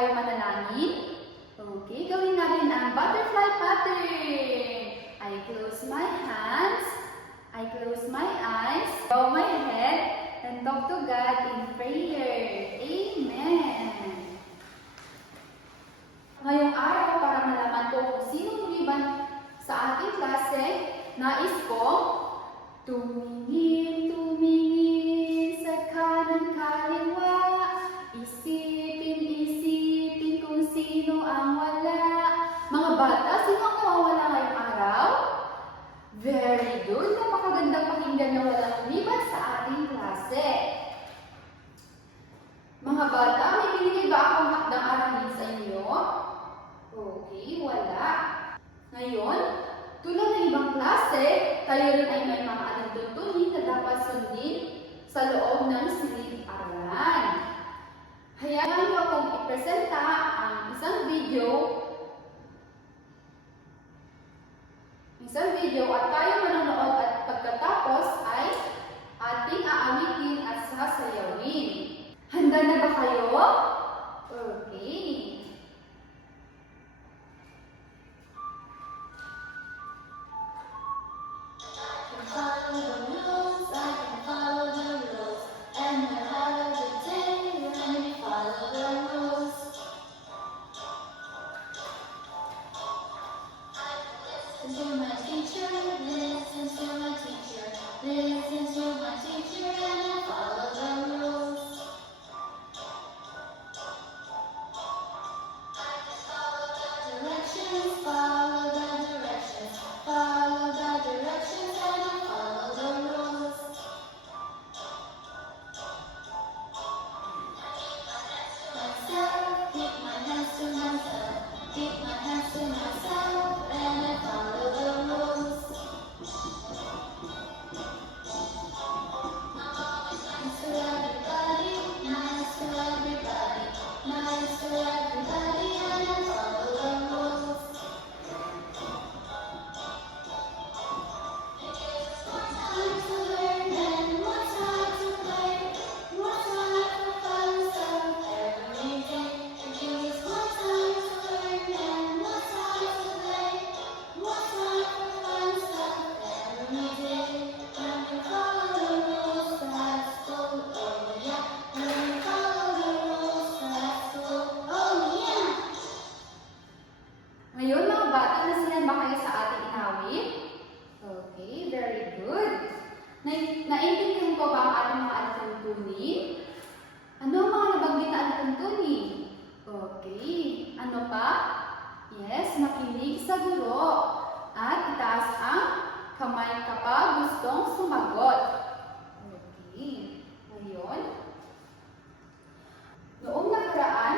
tayo manalangin? Okay, gawin natin ang butterfly pattern. I close my hands, I close my eyes, bow my head, and talk to God in prayer. Amen. Ngayong araw, para malaman ko kung sinong liban sa ating klase, nais ko tumingin sa kanan kaliwa, isipin kung sino ang wala. Mga bata, sino ang nawawala ngayong araw? Very good. Napakagandang pakinggan na walang lumiban sa ating klase. Mga bata, may binigay ba akong hakdang aralin sa inyo? Okay, wala. Ngayon, tulad ng ibang klase, kayo rin ay may mga alintuntunin na dapat sundin sa loob ng silid-aralan. Hayaan niyo akong ipresenta ang isang video at tayo manonood at pagkatapos ay ating aawitin at sasayawin. Handa na ba kayo? Okay. Follow the rules, I can follow the rules, and we'll have a good day when we follow the rules. Listen to my teacher, listen to my teacher, listen to my teacher, and I'll follow the rules. Directions, follow the directions, follow the directions, and I'll follow the rules. Myself, keep my hands to myself, keep my hands to myself, and I follow the rules. Nice to everybody, nice to everybody, nice to everybody, and I follow the rules. Time to learn and more time to play, more time for fun stuff every day. Give us more time to learn and more time to play, more time for fun stuff every day. When we follow the rules, that's cool, oh yeah. When we follow the rules, that's cool, oh yeah. Ngayon mga bata, nasiyahan ba kayo sa ating inawit? Okay, very good. Naintindihan ko ba ang ating mga alituntunin? Ano ang mga nabanggit na alituntunin? Okay, ano pa? Yes, makinig sa guro. At itaas ang kamay kapag gustong sumagot. Okay, ngayon, noong nakaraan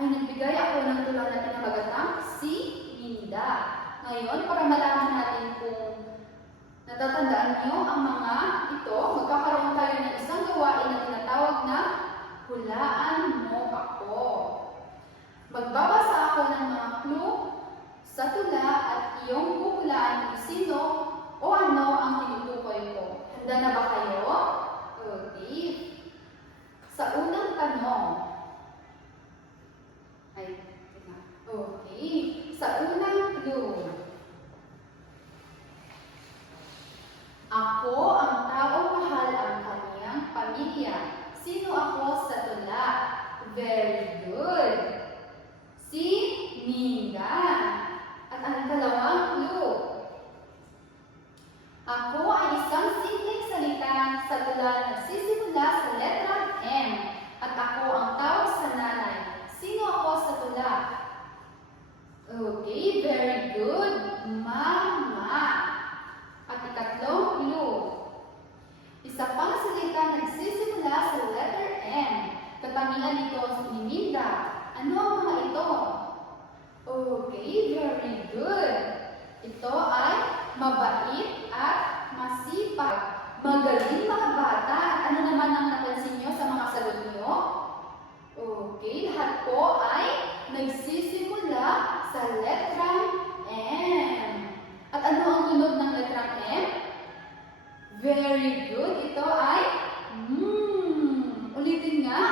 ay nagbigay ako ng tula na pinamagatang si Linda. Ngayon, para malaman natin kung natatandaan niyo ang mga ito, magkakaroon tayo ng isang gawain na tinatawag na hulaan mo ako. Magbabasa ako ng mga clue sa tula at iyong huhulaan kung sino o ano ang tinutukoy ko. Handa na ba kayo? Okay. Sa unang tanong, okay. Sa unang clue, ako ang taong mahal ang kaniyang pamilya. Sino ako sa tula? Very good. Si Minda. At ang dalawang clue, ako ay isang simpleng salita sa tula na nagsisimula sa letrang M. At ako ang tawag sa nanay. Sino ako sa tula? Okay, very good. Mama. At ikatlong clue. Isa pang salita na nagsisimula sa letter M. Katangian nito ni Minda. Ano ang mga ito? Okay, very good. Ito ay mabait at masipag. Magaling mga bata. Ano naman ang napansin nyo sa mga sagot nyo? Okay, lahat po ay nagsisimula sa letrang M. At ano ang tunog ng letrang M? Very good. Ito ay ulitin nga.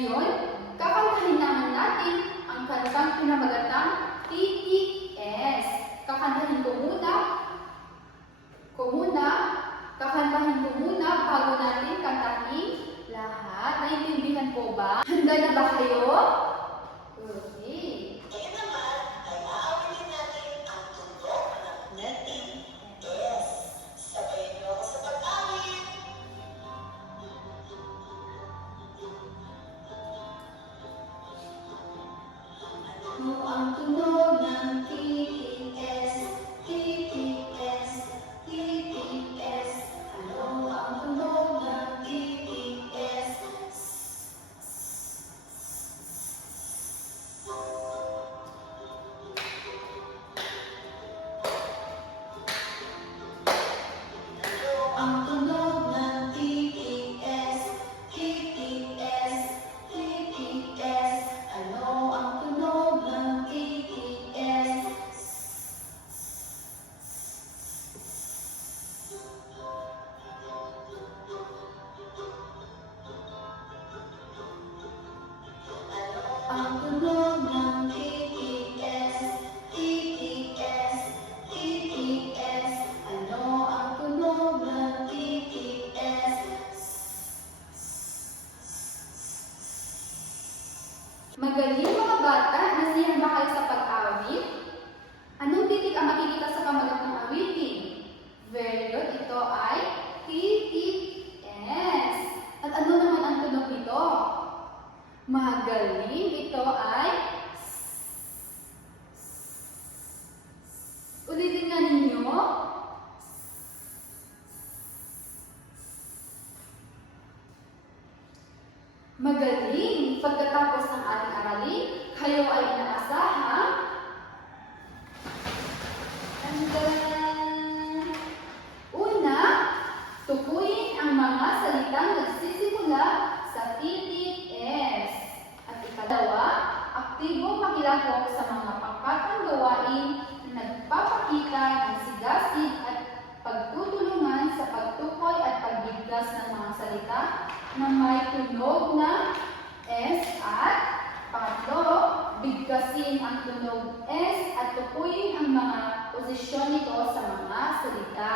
Ngayon, kakantahin naman natin ang kantang pinamagatang TTS. Kakantahin ko muna, kakantahin ko muna bago natin kantahin lahat. Naiintindihan po ba? Handa na ba kayo? Okay. Ngayon naman ay aawitin natin ang tunog ng letter S. Sabayin niyo ako sa pag-awit. Ano ang tunog ng TTS? TTS, TTS. Ano ang tunog ng TTS? Ang tunog ng TTS, TTS, TTS. Ano ang tunog ng TTS? Ano ang tunog ng TTS, TTS, TTS. Ano ang tunog ng TTS? Magaling mga bata, nasiyahan ba kayo sa pag-awit? Anong titik ang makikita sa pamagat ng awitin? Very good, ito ay TTS. At ano naman ang tunog nito? Magaling, ito ay ulitin nga ninyo. Magaling! Pagkatapos ng ating aralin, kayo ay inaasahang una, tukuyin ang mga salitang nagsisimula sa TTS. At ikalawa, aktibong makilahok sa mga pangkatang gawain na nagpapakita ng sigasig at pagtutulungan sa pagtukoy at pagbigkas ng mga salita na may tunog na S at pangatlo, bigkasin ang tunog S at tukuyin ang mga posisyon nito sa mga salita.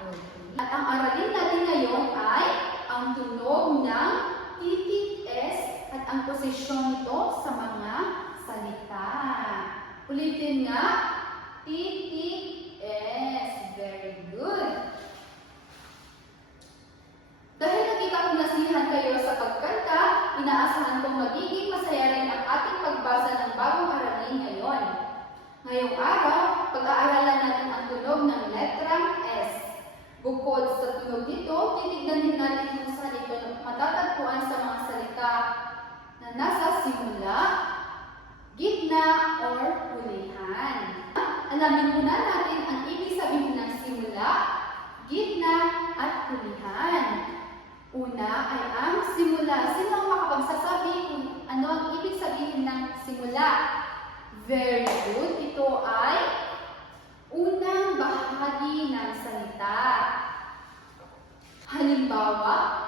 Okay. At ang aralin natin ngayon ay ang tunog ng TTS at ang posisyon nito sa mga salita. Ulitin nga, TTS. Very good. Dahil nakita kong nasihan kayo sa pagkanta, inaasahan kong magiging masaya rin ang ating pagbasa ng bagong aralin ngayon. Ngayong araw, pag-aaralan natin ang tunog ng letrang S. Bukod sa tunog nito, titignan din natin kung saan ito matatagpuan sa mga salita na nasa simula, gitna, or hulihan. Alamin muna natin ang ibig sabihin ng simula, gitna, at hulihan. Una ay ang simula. Sino ang makapagsasabi kung ano ang ibig sabihin ng simula? Very good. Ito ay unang bahagi ng salita. Halimbawa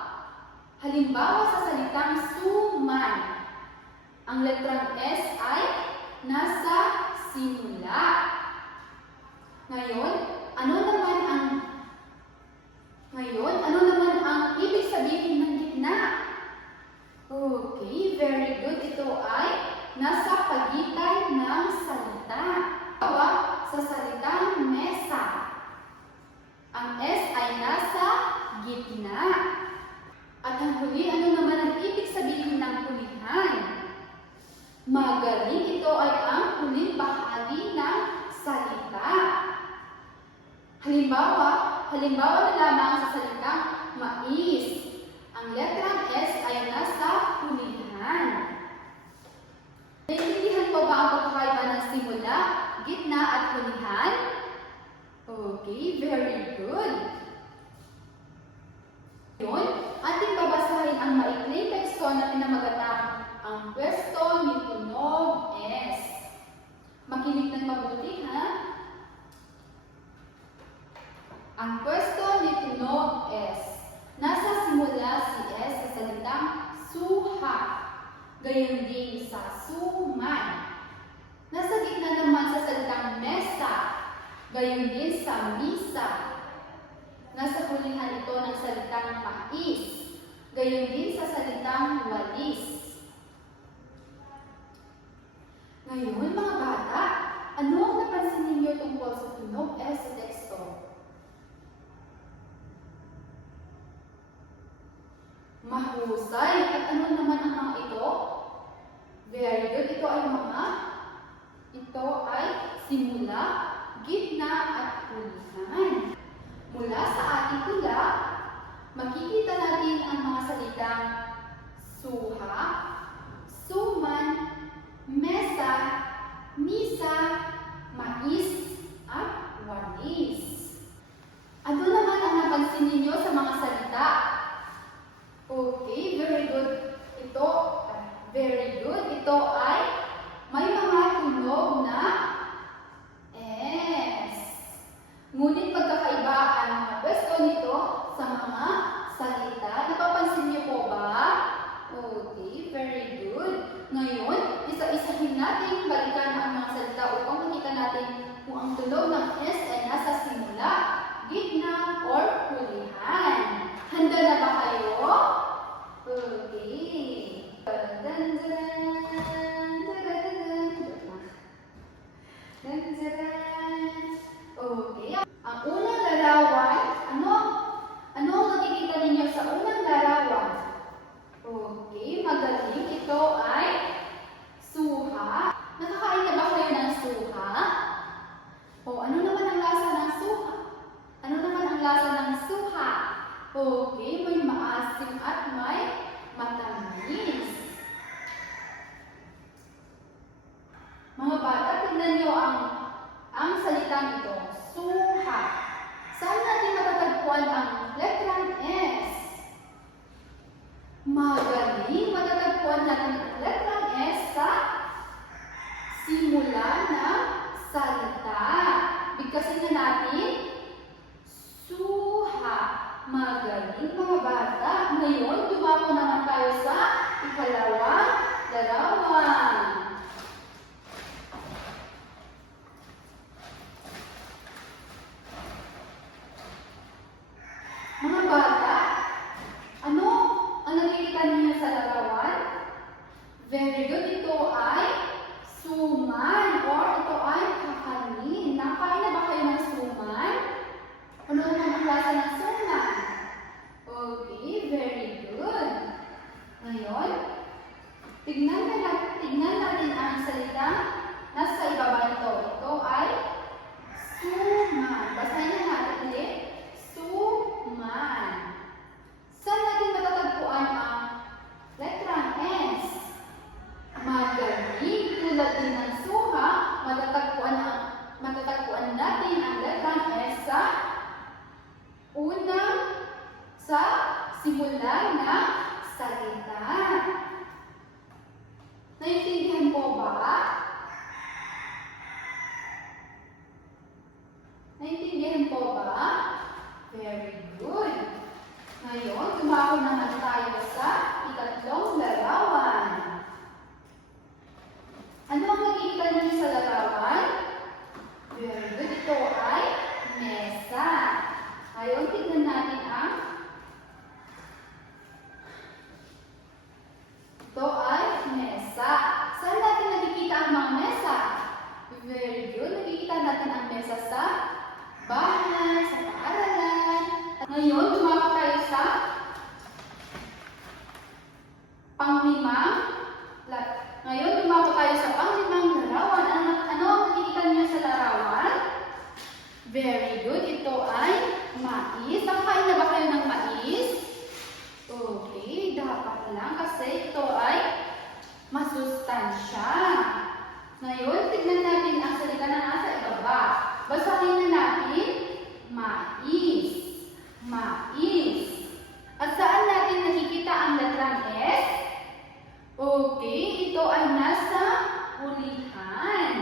sa salitang suman, ang letrang S ay nasa simula. Ngayon, ano naman ang ibig sabihin ng gitna? Okay, very good. Ito ay nasa pagitan ng salita. Sa salitang mesa, ang S ay nasa gitna. At ang huli, ano naman ang ibig sabihin ng hulihan? Magaling, ito ay ang huling bahagi ng salita. Halimbawa na lamang sa salitang mais. Ang letrang S ay nasa hulihan. Naiintindihan po ba ang pagkakaiba ng simula, gitna, at hulihan? Okay, very good. Ngayon, ating babasahin ang maikling teksto na pinamagatang ang pwesto ni tunog S. Makinig ng mabuti, ha? Ang pwesto ni tunog S. Nasa simula si S sa salitang suha. Gayon din sa suman. Nasa gitna naman sa salitang mesa. Gayon din sa misa. Nasa hulihan ito ng salitang mais. Gayon din sa salitang walis. Ngayon, mga bata, ano ang napansin ninyo tungkol sa tunog S sa teksto? Mahusay. At ano naman ang mga ito? Very good. Ito ay simula, gitna, at hulihan. Mula sa ating tula, makikita natin ang mga salitang suha, suman, mesa, misa, mais, at walis. Ano naman ang napansin ninyo sa mga salita? Okay, very good. Ito ay may mga tunog na S. Ngunit magkakaiba ang mga pwesto nito sa mga salita. Napapansin niyo po ba? Okay, very good. Ngayon, isa-isahin natin balikan ang mga salita upang makita natin kung ang tunog ng S ay nasa simula, gitna, or hulihan. Handa na ba kayo? Okay. Okay. Ang unang larawan, ano ang nakikita ninyo sa unang larawan? Okay, magaling. Ito ay suha. Nakakain na ba kayo ng suha? O, ano naman ang lasa ng suha? Okay, may maasim at may matamis. Mga bata, tingnan nyo ang salitang ito. Suha. Saan natin matatagpuan ang letrang S? Magaling. Matatagpuan natin ang letrang S sa simula ng salita. Bigkasin na natin. Suha. Magaling, mga bata. Ngayon, dumako naman tayo sa ikalawang larawan. Mga bata, ano ang nakikita niyo sa larawan? Very good. Ito ay suman or ito ay kakanin. Nakain na ba kayo ng suman? Ano naman ang lasa ng suman? Okay, very good. Ngayon, tignan natin ang salita nasa ibaba nito. Ito ay suman. Basahin na natin ulit. Suman. Saan natin matatagpuan ang letrang S? Magaling. Tulad din ng suha, matatagpuan natin ang letrang S sa simulan ng salita. Naintindihan po ba? Very good. Ngayon, dumako naman tayo sa ikatlong larawan. Ano ang nakikita niyo sa larawan? Very good. Ito ay mesa. Ngayon, tignan natin ang ito ay mesa. Saan natin nakikita ang mga mesa? Very good. Nakikita natin ang mesa sa bahay, sa paaralan. Ngayon, dumako tayo sa panglimang larawan. Ano ang nakikita niyo sa larawan? Very good. Ito ay mais. Nakakain na ba kayo ng mais? Okay, dapat lang kasi ito ay masustansya. Ngayon, tignan natin ang salita na nasa ibaba. Basahin na natin, mais. At saan natin nakikita ang letrang S? Okay, ito ay nasa hulihan.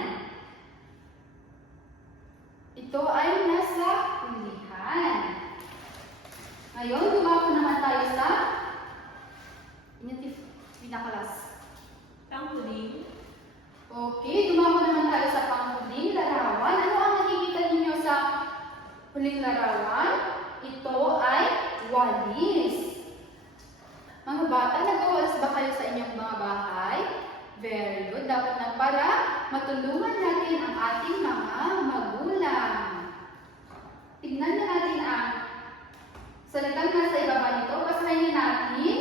Ngayon, dumako naman tayo sa pinakalas. Panghuling. Okay, dumako naman tayo sa panghuling larawan. Ano ang nakikita ninyo sa huling larawan? Ito ay walis. Mga bata, nag-walis ba kayo sa inyong mga bahay? Very good. Dapat na para matulungan natin ang ating mga magulang. Tignan na natin ang salitang nasa ibaba nito. Basahin natin.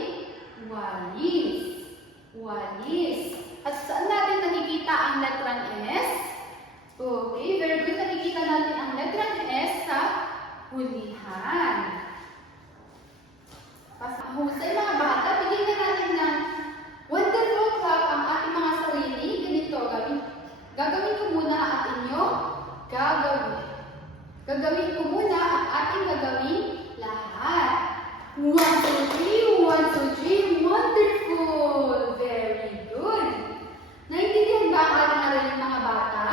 Walis. Walis. At saan natin nakikita ang letrang S? Okay, very good. Nakikita natin ang letrang S sa hulihan. Husay mga bata, bigyan na natin ng wonderful clap ang ating mga sarili. Ganito, gagawin ko muna ang inyong gagawin. Gagawin ko muna ang ating gagawin lahat. 1, 2, 3, 1, 2, 3, wonderful! Very good! Naintindihan ba ang ating narinig mga bata?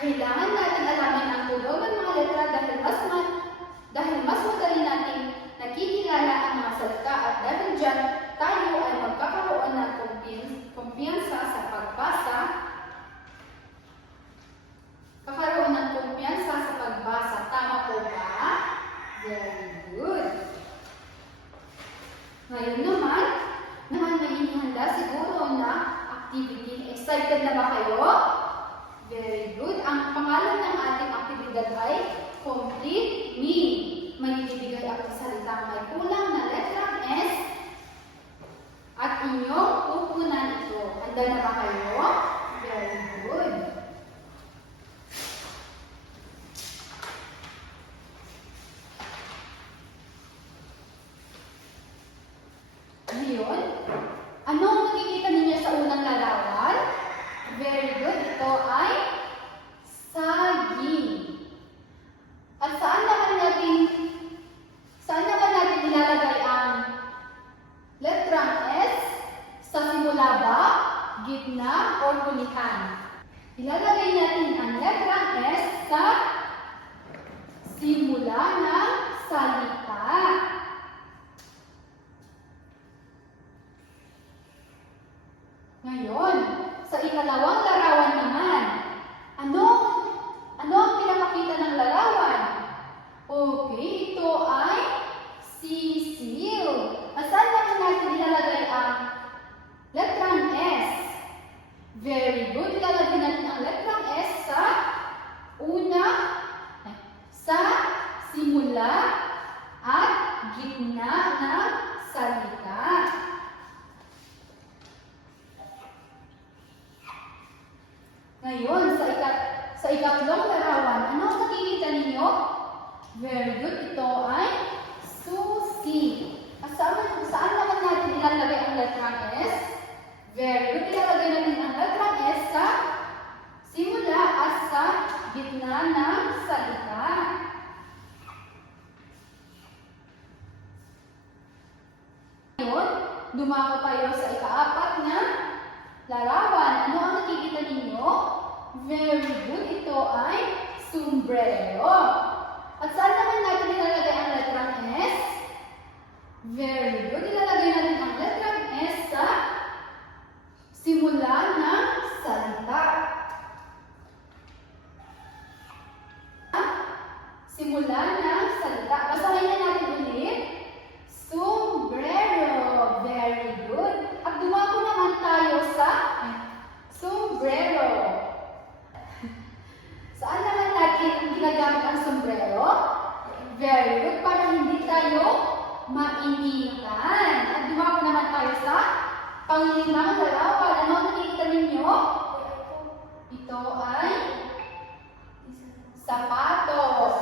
Kailangan natin alamin ang tunog ng mga letra dahil mas madali natin nakikilala ang mga salita at dahil dyan tayo ay magkakaroon ng kumpiyansa sa pagbasa. Kakaroon ng kumpiyansa sa pagbasa. Tama po ba? Very good. Ngayon naman may inihanda siguro na activity. Excited na ba kayo? Very good. Ang pangalan ng ating aktibidad ay Complete Me. May ibibigay ako sa salitang may kulang na letrang S at inyong pupunan ito. Handa na ba kayo? Very good. Ngayon, ano ang makikita ninyo sa unang larawan? Very good. Ito ay saging. At saan naman natin ilalagay ang letrang S? Sa simula ba, gitna, o hulihan? Ilalagay natin ang letrang S sa simula ng salita. Ngayon, sa ikalawang larawan naman, ano ang pinapakita ng larawan? Okay, ito ay sisil. Saan naman natin ilalagay ang letrang S? Very good. Ilalagay natin ang letrang S sa simula at gitna ng salita. Ngayon, sa ikatlong larawan, ano ang nakikita ninyo? Very good. Ito ay susi. Saan naman natin ilalagay ang letrang S? Very good. Ilalagay natin ang letrang S sa simula at sa gitna ng salita. Ngayon, dumako tayo sa ikaapat na larawan. Ano ang nakikita ninyo? Very good. Ito ay sombrero. At saan naman natin ilalagay ang letrang S? Very good. Ilalagay natin ang letrang S sa simula ng salita. Simula ng salita. Basahin na natin ulit. Sombrero. Very good. At dumako naman tayo sa sombrero. Saan naman natin ginagamit ang sombrero? Very good. Para hindi tayo mainitan. At dumako naman tayo sa panglimang larawan. Ano ang nakikita ninyo? Ito ay sapatos.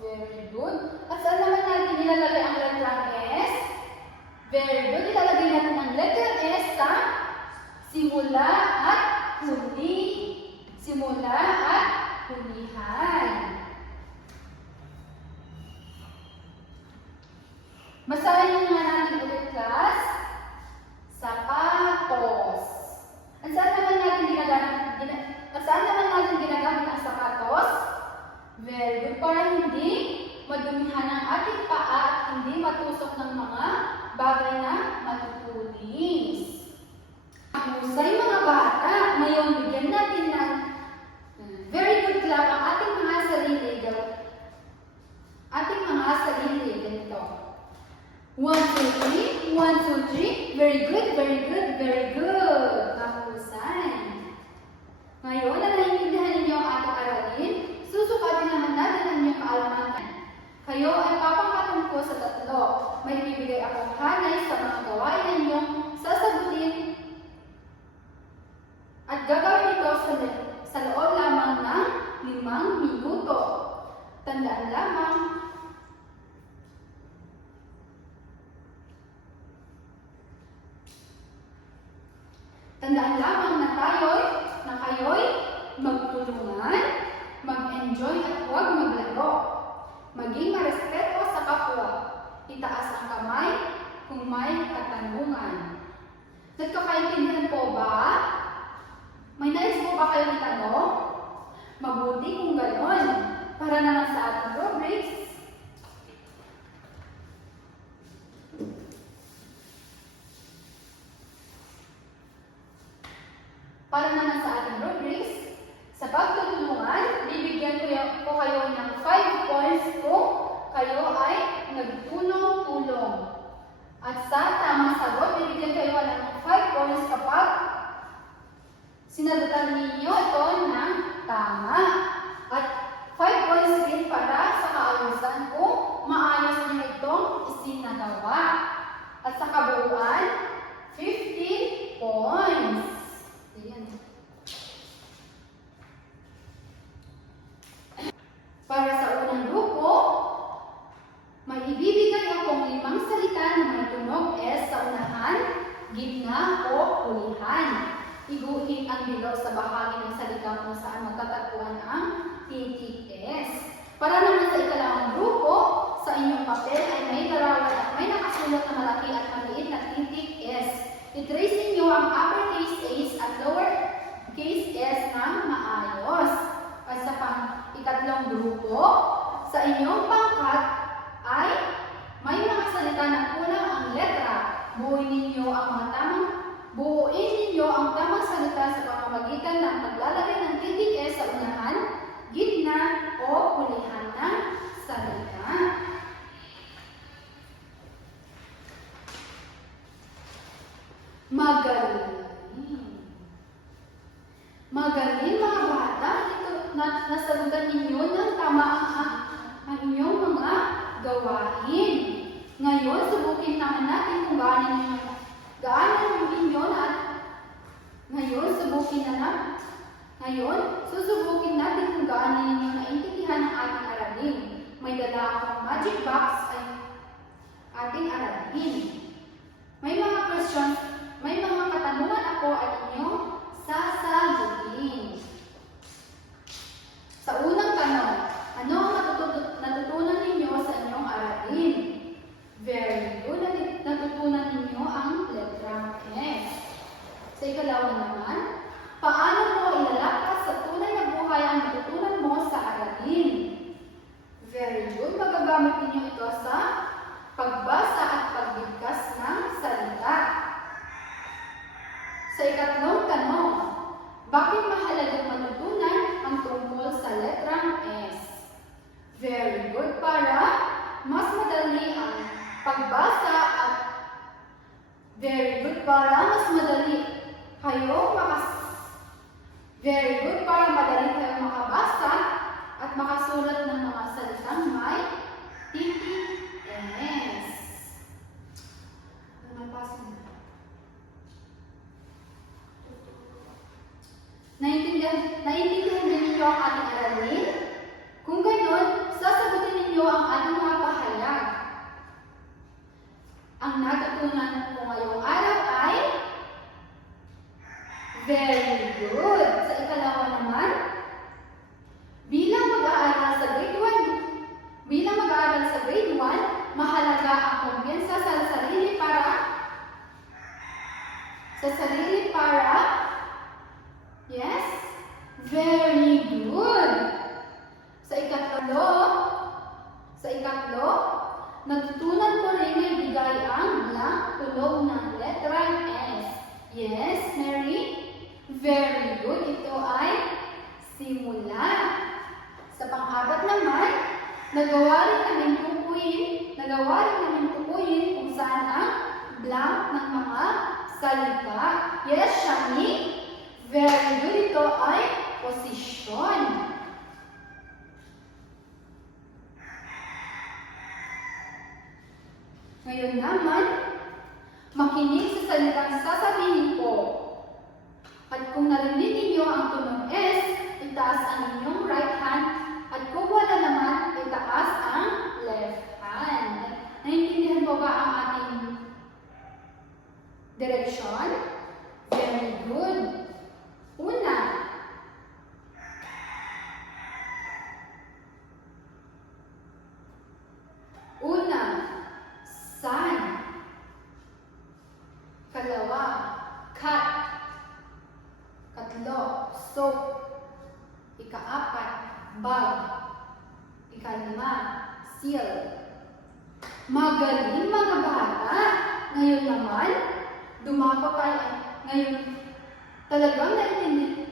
Very good. At saan naman natin ilalagay ang letrang S? Very good. Ilalagay natin ang letrang S sa simula at huli. Simula at hulihan. Basahin nga natin ulit, class. Sapatos. At saan naman natin ginagamit ang sapatos? Very good. Para hindi madumihan ang ating paa at hindi matusok ng mga bagay na matutuli. Very good, very good, very good. Mahusay. Ngayon na naiintindihan ninyo ang ating aralin, susukatin naman natin ang inyong kaalaman. Kayo ay papangkatong ko sa 3. May bibigay akong hanay sa mga gawain ninyong sasagutin at gagawin ito sa loob lamang ng 5 minuto. Tandaan lamang, na kayo'y magtulungan, mag-enjoy at huwag maglaro. Maging marespeto sa kapwa. Itaas ang kamay kung may katanungan. Nagkakaintindihan po ba? May nais po ba kayong itanong? Mabuti kung gano'n. Para naman sa ating rubrics, sa pagtutulungan, bibigyan ko kayo ng 5 points kung kayo ay nagtulong-tulong. At sa tamang sagot, bibigyan kayo ng 5 points kapag sinagutan ninyo ito ng tama. At 5 points din para sa kaayusan kung maayos niyo itong isinagawa. At sa kabuuan, 15 points. Ayan. Para sa unang grupo, may ibibigay akong 5 salita na may tunog S sa unahan, gitna o hulihan. Iguhit ang bilog sa bahagi ng salita kung saan magtatagpuan ang titik S. Para naman sa ikalawang grupo, sa inyong papel ay may larawan at may nakasulat na malaki at maliit na titik S. I-trace ninyo ang uppercase S at lowercase s ng maayos. At sa ikatlong grupo, sa inyong pangkat ay may mga salita na kulang ang letra. Buuin ninyo ang tamang salita sa pamamagitan ng paglalagay ng titik S sa unahan, gitna o hulihan ng salita. Magaling mga bata, nasagutan ninyo ng tama ang inyong mga gawain. Ngayon, subukin naman natin kung susubukin natin kung gaano ninyo naintindihan ang ating aralin. May dala akong magic box ay ating aralin. May mga katanungan ako at inyong sasagutin. Sa unang tanong, ano ang natutunan ninyo sa inyong aralin? Very good. Natutunan ninyo ang letrang S. Sa ikalawang naman, paano mo ilalakas sa tunay na buhay ang natutunan mo sa aralin? Very good. Magagamit ninyo ito sa pagbasa at pagbigkas ng salita. Sa ikatlong tanong, bakit mahalagang matutunan ang tungkol sa letrang S? Very good. Para mas madali ang pagbasa at very good para madali kayo makabasa at makasulat ng mga salitang may titik S. Naintindihan din ninyo ang ating aralin? Kung gayon, sasagutin ninyo ang ating mga pahayag. Ang natutunan ko ngayong araw ay very good. Sa ikalawa naman, bilang mag-aaral sa grade 1, mahalaga ang kumpiyansa sa sarili para yes, very good. Sa ikatlo, natutunan ko rin na ibigay ang blank tulog ng letrang S. Yes, Mary? Very good. Ito ay simula. Sa pang-apat naman, nagawa rin namin tukuyin kung saan ang blank ng mga salita. Yes, Shani? Very good. Ito ay posisyon. Ngayon naman, makinig sa salitang sasabihin ko. At kung narinig ninyo ang tunog S, itaas ang inyong right hand. At kung wala naman, itaas ang left hand. Naiintindihan po ba ang ating direksyon? Very good. Una. Una, sun. Kalawa, cut. Katlo, soap. Ikaapat, bag. Ikalima, seal. Magaling mga bata. Ngayon naman, dumako tayo. Ngayon, talagang naintindihan.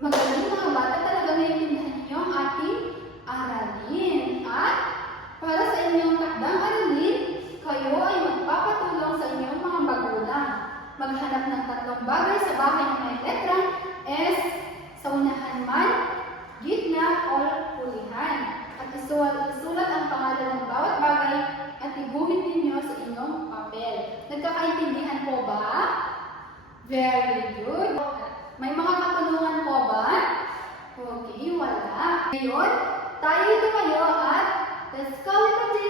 Magaling mga bata, talagang naintindihan niyo ang ating aralin. At para sa inyong takdang aralin, kayo ay magpapatulong sa inyong mga magulang. Maghanap ng tatlong bagay sa bahay na may letrang S sa unahan man, gitna, o hulihan. At isulat ang pangalan ng bawat bagay at iguhit ninyo sa inyong papel. Nagkakaintindihan po ba? Very good. May mga katulungan po ba? Okay, wala. Ngayon, tayo tumayo at let's call it a day.